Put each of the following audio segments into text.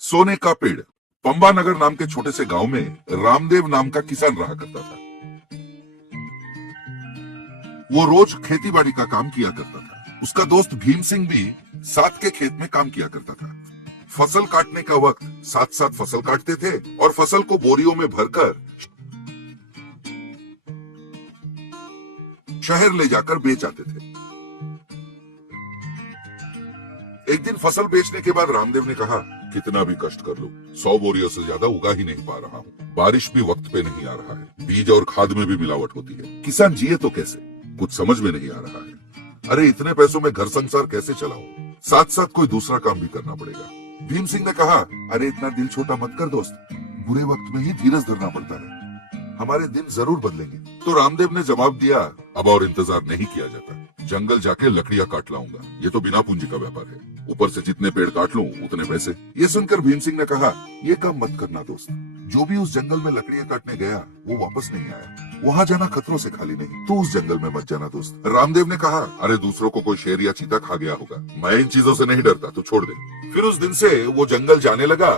सोने का पेड़। पंबा नगर नाम के छोटे से गांव में रामदेव नाम का किसान रहा करता था। वो रोज खेती बाड़ी का काम किया करता था। उसका दोस्त भीम सिंह भी साथ के खेत में काम किया करता था। फसल काटने का वक्त साथ साथ फसल काटते थे और फसल को बोरियों में भरकर शहर ले जाकर बेच आते थे। एक दिन फसल बेचने के बाद रामदेव ने कहा, कितना भी कष्ट कर लो, 100 बोरियों से ज्यादा उगा ही नहीं पा रहा हूँ। बारिश भी वक्त पे नहीं आ रहा है, बीज और खाद में भी मिलावट होती है। किसान जिए तो कैसे, कुछ समझ में नहीं आ रहा है। अरे इतने पैसों में घर संसार कैसे चलाऊं? साथ साथ कोई दूसरा काम भी करना पड़ेगा। भीम सिंह ने कहा, अरे इतना दिल छोटा मत कर दोस्त, बुरे वक्त में ही धीरज धरना पड़ता है। हमारे दिन जरूर बदलेंगे। तो रामदेव ने जवाब दिया, अब और इंतजार नहीं किया जाता, जंगल जाके लकड़ियां काट लाऊंगा। ये तो बिना पूंजी का व्यापार है, ऊपर से जितने पेड़ काट लूं उतने पैसे। ये सुनकर भीम सिंह ने कहा, ये काम मत करना दोस्त। जो भी उस जंगल में लकड़ियां काटने गया वो वापस नहीं आया। वहाँ जाना खतरों से खाली नहीं। तो उस जंगल में मत जाना दोस्त। रामदेव ने कहा, अरे दूसरों को कोई शेर या चीता खा गया होगा, मैं इन चीजों से नहीं डरता, तू छोड़ दे। फिर उस दिन से वो जंगल जाने लगा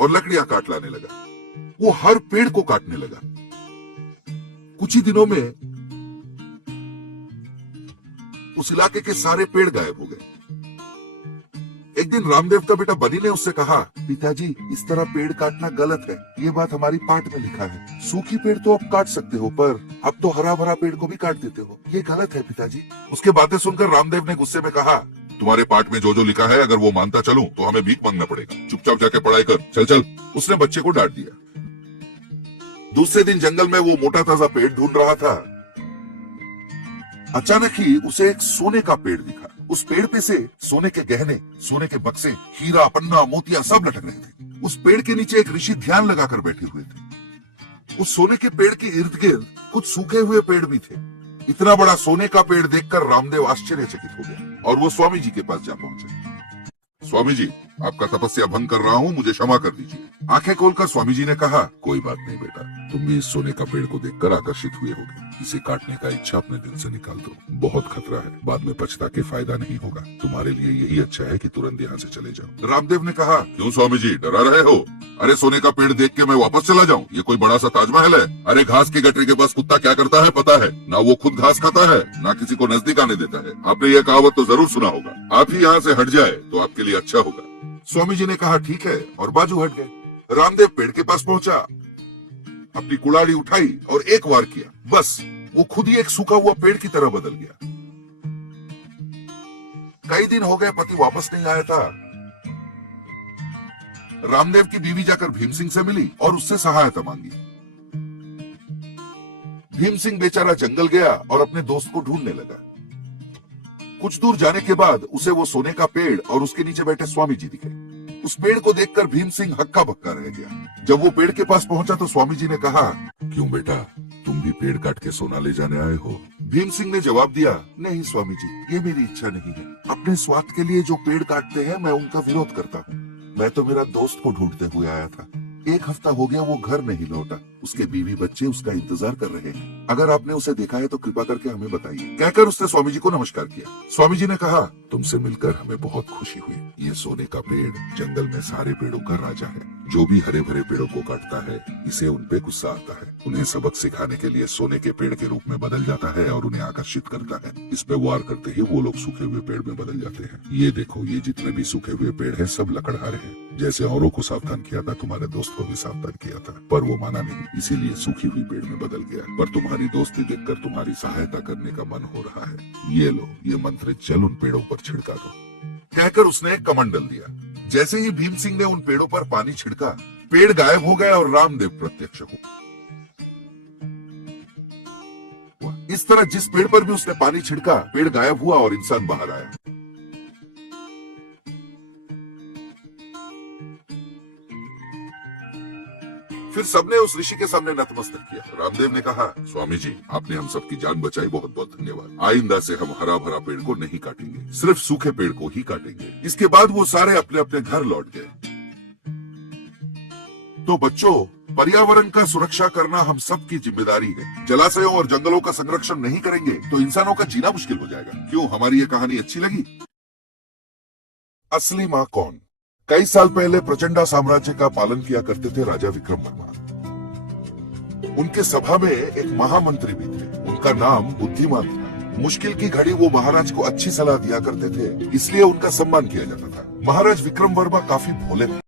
और लकड़ियां काट लाने लगा। वो हर पेड़ को काटने लगा। कुछ ही दिनों में उस इलाके के सारे पेड़ गायब हो गए। एक दिन रामदेव का बेटा बनी ने उससे कहा, पिताजी इस तरह पेड़ काटना गलत है। ये बात हमारी पाठ में लिखा है। सूखी पेड़ तो आप काट सकते हो, पर अब तो हरा भरा पेड़ को भी काट देते हो। ये गलत है पिताजी। उसके बातें सुनकर रामदेव ने गुस्से में कहा, तुम्हारे पाठ में जो जो लिखा है अगर वो मानता चलूं तो हमें भीख मांगना पड़ेगा। चुपचाप जाके पढ़ाई कर, चल चल। उसने बच्चे को डांट दिया। दूसरे दिन जंगल में वो मोटा ताजा पेड़ ढूंढ रहा था। अचानक ही उसे एक सोने का पेड़ दिखा। उस पेड़ पे से सोने के गहने, सोने के बक्से, हीरा, पन्ना, मोतिया सब लटक रहे थे। उस पेड़ के नीचे एक ऋषि ध्यान लगाकर बैठे हुए थे। उस सोने के पेड़ के इर्द गिर्द कुछ सूखे हुए पेड़ भी थे। इतना बड़ा सोने का पेड़ देखकर रामदेव आश्चर्यचकित हो गया और वो स्वामी जी के पास जा पहुंचे। स्वामी जी, आपका तपस्या भंग कर रहा हूँ, मुझे क्षमा कर दीजिए। आंखें खोलकर स्वामी जी ने कहा, कोई बात नहीं बेटा, तुम भी इस सोने का पेड़ को देखकर आकर्षित हुए होगे। इसे काटने का इच्छा अपने दिल से निकाल दो। बहुत खतरा है, बाद में पछता के फायदा नहीं होगा। तुम्हारे लिए यही अच्छा है कि तुरंत यहाँ से चले जाओ। रामदेव ने कहा, क्यों स्वामी जी, डरा रहे हो? अरे सोने का पेड़ देख के मैं वापस चला जाऊँ? ये कोई बड़ा सा ताजमहल है? अरे घास की गठरी के पास कुत्ता क्या करता है पता है? ना वो खुद घास खाता है, ना किसी को नजदीक आने देता है। आपने यह कहावत तो जरूर सुना होगा। आप ही यहाँ से हट जाए तो आपके लिए अच्छा होगा। स्वामी जी ने कहा, ठीक है, और बाजू हट गए। रामदेव पेड़ के पास पहुंचा, अपनी कुल्हाड़ी उठाई और एक वार किया। बस वो खुद ही एक सूखा हुआ पेड़ की तरह बदल गया। कई दिन हो गए, पति वापस नहीं आया था। रामदेव की बीवी जाकर भीम सिंह से मिली और उससे सहायता मांगी। भीम सिंह बेचारा जंगल गया और अपने दोस्त को ढूंढने लगा। कुछ दूर जाने के बाद उसे वो सोने का पेड़ और उसके नीचे बैठे स्वामी जी दिखे। उस पेड़ को देखकर भीम सिंह हक्का बक्का रह गया। जब वो पेड़ के पास पहुंचा तो स्वामी जी ने कहा, क्यों बेटा, तुम भी पेड़ काट के सोना ले जाने आए हो? भीम सिंह ने जवाब दिया, नहीं स्वामी जी, ये मेरी इच्छा नहीं है। अपने स्वार्थ के लिए जो पेड़ काटते हैं मैं उनका विरोध करता हूँ। मैं तो मेरा दोस्त को ढूंढते हुए आया था। 1 हफ्ता हो गया वो घर नहीं लौटा। उसके बीवी बच्चे उसका इंतजार कर रहे हैं। अगर आपने उसे देखा है तो कृपा करके हमें बताइए। कहकर उसने स्वामी जी को नमस्कार किया। स्वामी जी ने कहा, तुमसे मिलकर हमें बहुत खुशी हुई। ये सोने का पेड़ जंगल में सारे पेड़ों का राजा है। जो भी हरे भरे पेड़ों को काटता है, इसे उन पे गुस्सा आता है। उन्हें सबक सिखाने के लिए सोने के पेड़ के रूप में बदल जाता है और उन्हें आकर्षित करता है। इस पे वार करते ही वो लोग सूखे हुए पेड़ में बदल जाते हैं। ये देखो, ये जितने भी सूखे हुए पेड़ हैं सब लकड़हारे हैं। जैसे औरों को सावधान किया था, तुम्हारे दोस्त को भी सावधान किया था, पर वो माना नहीं, इसीलिए सूखी हुई पेड़ में बदल गया। पर तुम्हारी दोस्ती देखकर तुम्हारी सहायता करने का मन हो रहा है। ये लो, ये मंत्रित जल उन पेड़ों पर छिड़का दो। कहकर उसने एक कमंडल दिया। जैसे ही भीम सिंह ने उन पेड़ों पर पानी छिड़का, पेड़ गायब हो गए और रामदेव प्रत्यक्ष हो। इस तरह जिस पेड़ पर भी उसने पानी छिड़का, पेड़ गायब हुआ और इंसान बाहर आया। फिर सबने उस ऋषि के सामने नतमस्तक किया। रामदेव ने कहा, स्वामी जी, आपने हम सबकी जान बचाई, बहुत बहुत धन्यवाद। आइंदा से हम हरा भरा पेड़ को नहीं काटेंगे, सिर्फ सूखे पेड़ को ही काटेंगे। इसके बाद वो सारे अपने अपने घर लौट गए। तो बच्चों, पर्यावरण का सुरक्षा करना हम सबकी जिम्मेदारी है। जलाशयों और जंगलों का संरक्षण नहीं करेंगे तो इंसानों का जीना मुश्किल हो जाएगा। क्यों, हमारी ये कहानी अच्छी लगी? असली माँ कौन? कई साल पहले प्रचंडा साम्राज्य का पालन किया करते थे राजा विक्रम वर्मा। उनके सभा में एक महामंत्री भी थे। उनका नाम बुद्धिमान था। मुश्किल की घड़ी वो महाराज को अच्छी सलाह दिया करते थे, इसलिए उनका सम्मान किया जाता था। महाराज विक्रम वर्मा काफी भोले थे।